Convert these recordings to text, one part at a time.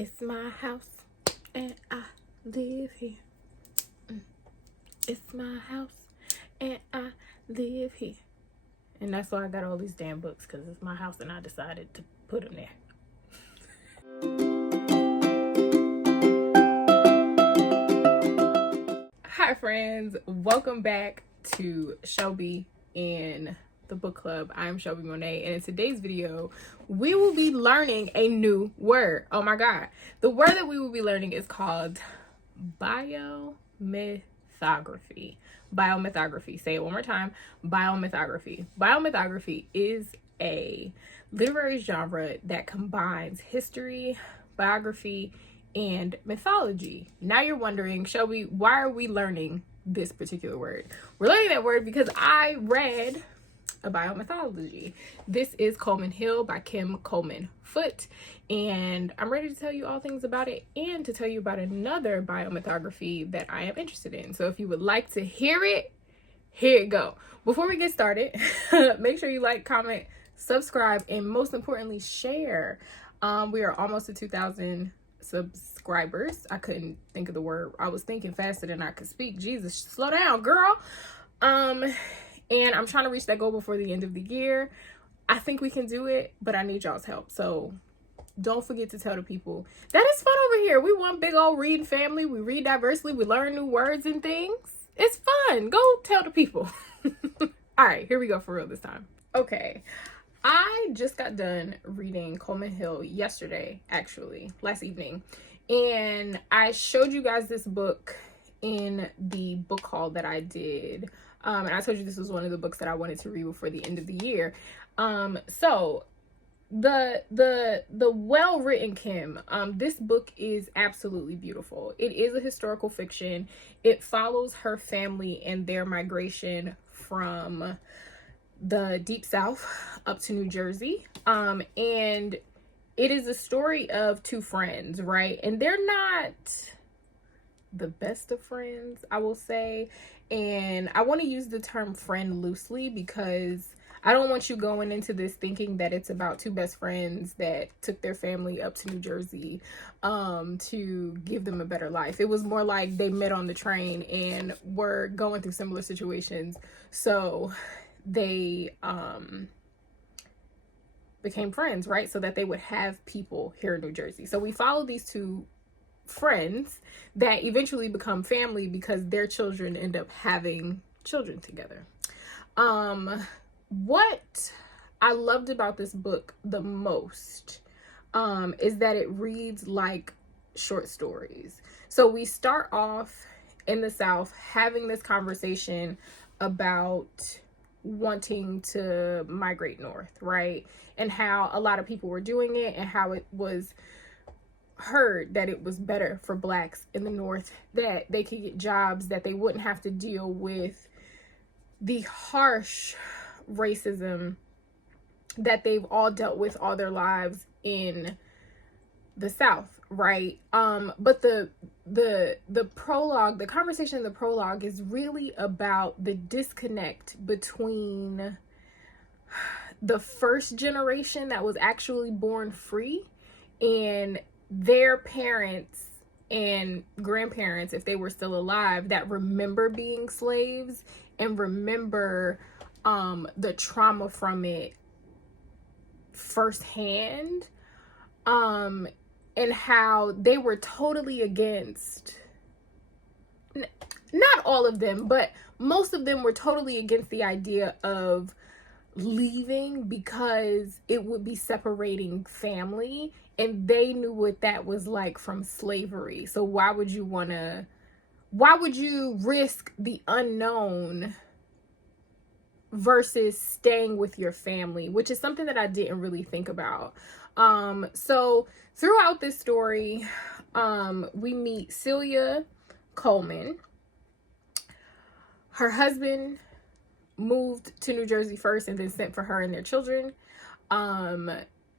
It's my house and I live here. It's my house and I live here. And that's why I got all these damn books, because it's my house and I decided to put them there. Hi friends, welcome back to Shelby in the book club. I'm Shelby Monet, and in today's video we will be learning a new word. Oh my god, the word that we will be learning is called biomythography. Say it one more time. Biomythography. Biomythography is a literary genre that combines history, biography, and mythology. Now you're wondering, Shelby, why are we learning this particular word? We're learning that word because I read a biomythology. This is Coleman Hill by Kim Coleman Foote, and I'm ready to tell you all things about it and to tell you about another biomythography that I am interested in. So if you would like to hear it, here it go. Before we get started, make sure you like, comment, subscribe, and most importantly, share. We are almost to 2,000 subscribers. I couldn't think of the word. I was thinking faster than I could speak. Jesus, slow down, girl. And I'm trying to reach that goal before the end of the year. I think we can do it, but I need y'all's help. So don't forget to tell the people that it's fun over here. We one big old reading family. We read diversely. We learn new words and things. It's fun. Go tell the people. All right, here we go for real this time. Okay. I just got done reading Coleman Hill yesterday, actually, last evening. And I showed you guys this book in the book haul that I did. And I told you this was one of the books that I wanted to read before the end of the year. So the well-written Kim, this book is absolutely beautiful. It is a historical fiction. It follows her family and their migration from the deep south up to New Jersey. And it is a story of two friends, right? And they're not the best of friends, I will say. And I want to use the term friend loosely because I don't want you going into this thinking that it's about two best friends that took their family up to New Jersey to give them a better life. It was more like they met on the train and were going through similar situations. So they became friends, right? So that they would have people here in New Jersey. So we follow these two friends that eventually become family because their children end up having children together. What I loved about this book the most is that it reads like short stories. So we start off in the South having this conversation about wanting to migrate north, right? And how a lot of people were doing it and how it was heard that it was better for blacks in the north, that they could get jobs, that they wouldn't have to deal with the harsh racism that they've all dealt with all their lives in the South, right? But the prologue, the conversation in the prologue is really about the disconnect between the first generation that was actually born free and their parents and grandparents, if they were still alive, that remember being slaves and remember the trauma from it firsthand, and how they were totally against, not all of them, but most of them were totally against the idea of leaving because it would be separating family, and they knew what that was like from slavery. So why would you risk the unknown versus staying with your family, which is something that I didn't really think about. So throughout this story, we meet Celia Coleman. Her husband moved to New Jersey first and then sent for her and their children.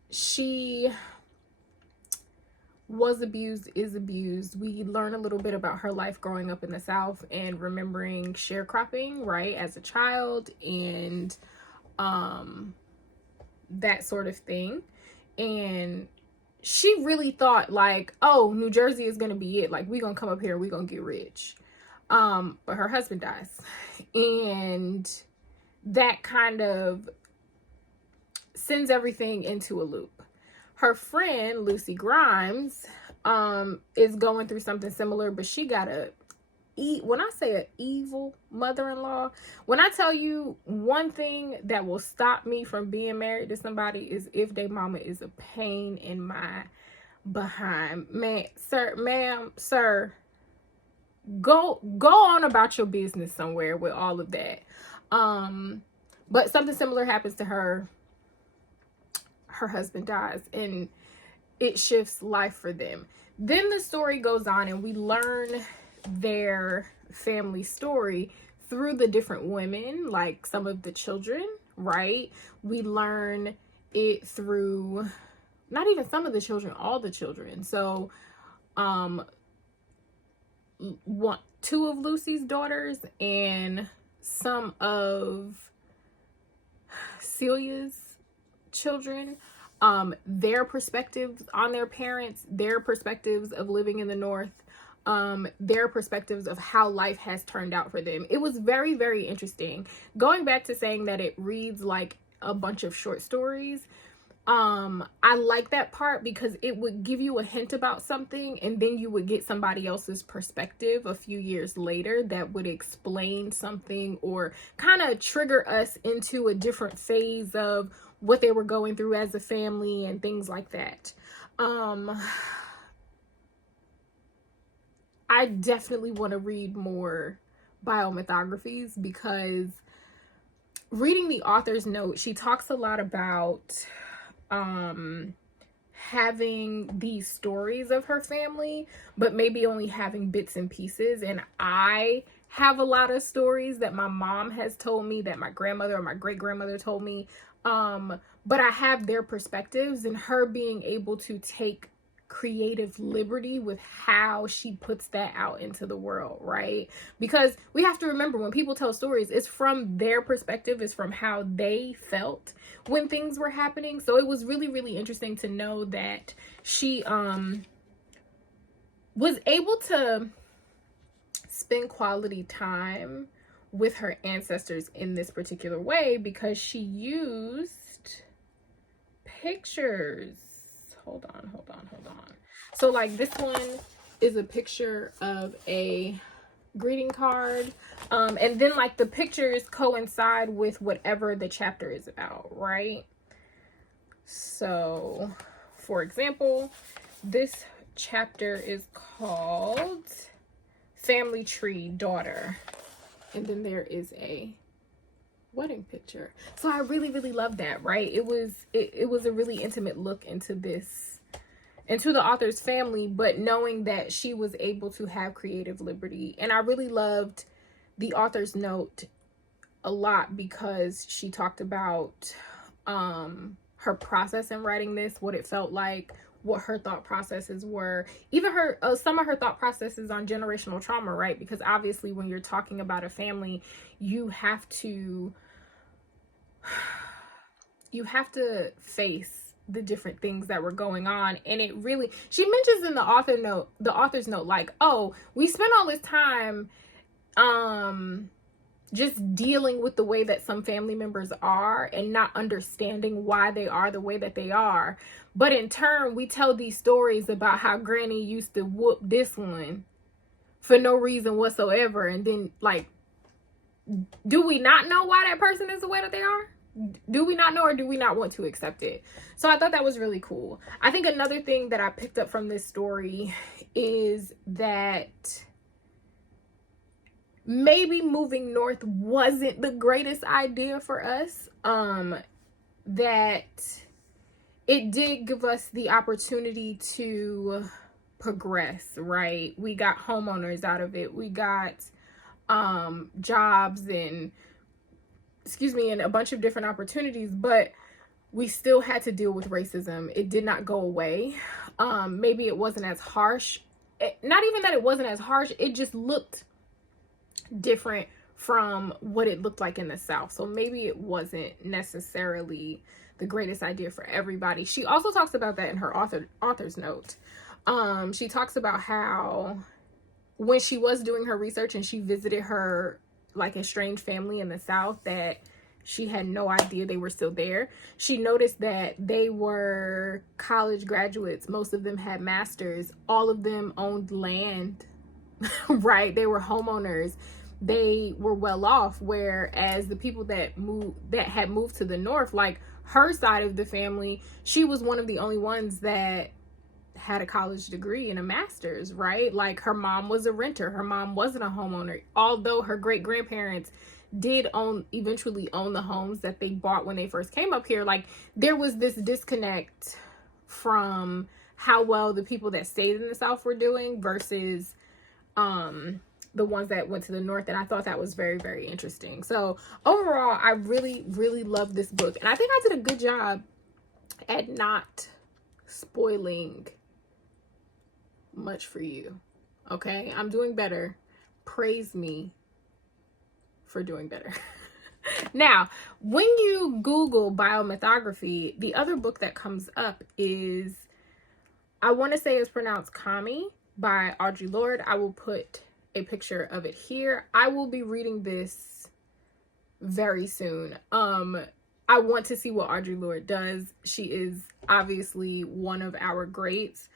She was abused, is abused. We learn a little bit about her life growing up in the South and remembering sharecropping, right, as a child, and that sort of thing. And she really thought like, oh, New Jersey is gonna be it. Like, we gonna come up here, we gonna get rich. But her husband dies, and that kind of sends everything into a loop. Her friend Lucy Grimes is going through something similar, but she got when I say an evil mother-in-law, when I tell you one thing that will stop me from being married to somebody is if their mama is a pain in my behind. Man, sir, ma'am, sir, go on about your business somewhere with all of that. But something similar happens to her. Her husband dies, and it shifts life for them. Then the story goes on, and we learn their family story through the different women, like some of the children, right? We learn it through not even some of the children, all the children. So two of Lucy's daughters and some of Celia's children, their perspectives on their parents, their perspectives of living in the North, their perspectives of how life has turned out for them. It was very, very interesting. Going back to saying that it reads like a bunch of short stories, I like that part because it would give you a hint about something, and then you would get somebody else's perspective a few years later that would explain something or kind of trigger us into a different phase of what they were going through as a family and things like that. I definitely want to read more biomythographies because reading the author's note, she talks a lot about having these stories of her family, but maybe only having bits and pieces. And I have a lot of stories that my mom has told me, that my grandmother or my great grandmother told me. But I have their perspectives, and her being able to take creative liberty with how she puts that out into the world, right? Because we have to remember, when people tell stories, it's from their perspective, it's from how they felt when things were happening. So it was really, really interesting to know that she was able to spend quality time with her ancestors in this particular way, because she used pictures. Hold on. So like this one is a picture of a greeting card. And then like the pictures coincide with whatever the chapter is about, right? So for example, this chapter is called Family Tree Daughter. And then there is a wedding picture. So I really, really love that, right? It was a really intimate look into the author's family, but knowing that she was able to have creative liberty. And I really loved the author's note a lot because she talked about her process in writing this, what it felt like, what her thought processes were, even her some of her thought processes on generational trauma, right? Because obviously when you're talking about a family, you have to face the different things that were going on. And it really, she mentions in the author's note, like, oh, we spent all this time just dealing with the way that some family members are and not understanding why they are the way that they are. But in turn, we tell these stories about how Granny used to whoop this one for no reason whatsoever. And then, like, do we not know why that person is the way that they are? Do we not know, or do we not want to accept it? So I thought that was really cool. I think another thing that I picked up from this story is that maybe moving north wasn't the greatest idea for us. That it did give us the opportunity to progress, right? We got homeowners out of it. We got jobs and a bunch of different opportunities, but we still had to deal with racism. It did not go away. Maybe it wasn't as harsh. Not even that it wasn't as harsh, it just looked different from what it looked like in the South. So maybe it wasn't necessarily the greatest idea for everybody. She also talks about that in her author's note. She talks about how when she was doing her research and she visited her like estranged family in the South that she had no idea they were still there, she noticed that they were college graduates. Most of them had masters. All of them owned land, right? They were homeowners. They were well off, whereas the people that had moved to the North, like her side of the family, she was one of the only ones that had a college degree and a master's, right? Like her mom was a renter. Her mom wasn't a homeowner, although her great grandparents did eventually own the homes that they bought when they first came up here. Like there was this disconnect from how well the people that stayed in the South were doing versus the ones that went to the North. And I thought that was very, very interesting. So overall, I really, really love this book. And I think I did a good job at not spoiling much for you. Okay, I'm doing better. Praise me for doing better. Now, when you Google biomythography, the other book that comes up is, I want to say it's pronounced Kami by Audre Lorde. I will put a picture of it here. I will be reading this very soon. I want to see what Audre Lorde does. She is obviously one of our greats.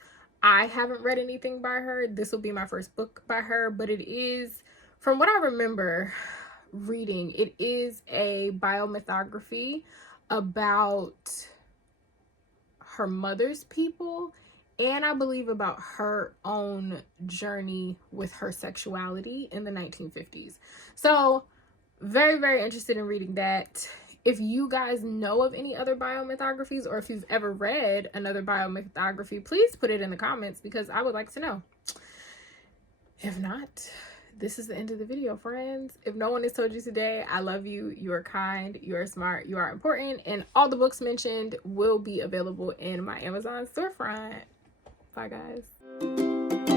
I haven't read anything by her. This will be my first book by her, but it is, from what I remember reading, it is a biomythography about her mother's people, and I believe about her own journey with her sexuality in the 1950s. So very, very interested in reading that. If you guys know of any other biomythographies, or if you've ever read another biomythography, please put it in the comments because I would like to know. If not, this is the end of the video, friends. If no one has told you today, I love you, you are kind, you are smart, you are important, and all the books mentioned will be available in my Amazon storefront. Bye, guys.